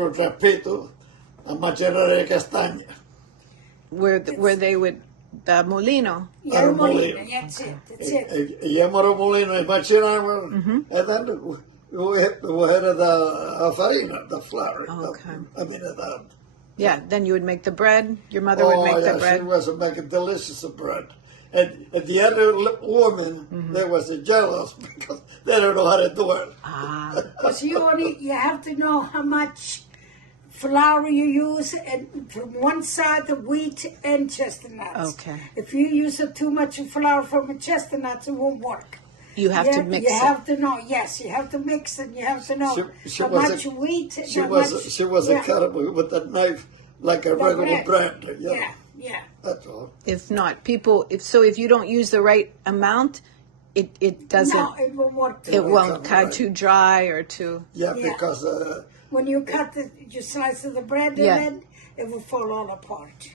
un trapito a macerare le castagne. Where they would, the molino. Yeah, Al molino. molino. That's it. That's it. E chiamano mulino e maceravano, e then we had the farina, the flour. Okay. I mean, the... Yeah, then you would make the bread. Your mother would make the bread. She was making delicious bread. And the other woman, they was jealous because they don't know how to do it. Because you have to know how much flour you use, and from one side the wheat and chestnuts. Okay. If you use too much flour from the chestnuts, it won't work. You have to mix it. You have to know. Yes, you have to mix it. You have to know how much wheat. She was a cut with a knife like a regular bread. Yeah. That's all. If not, if you don't use the right amount, it doesn't. No, it won't work. It won't cut too dry or too. Yeah, because when you cut your slice of the bread, Yeah. in it will fall all apart.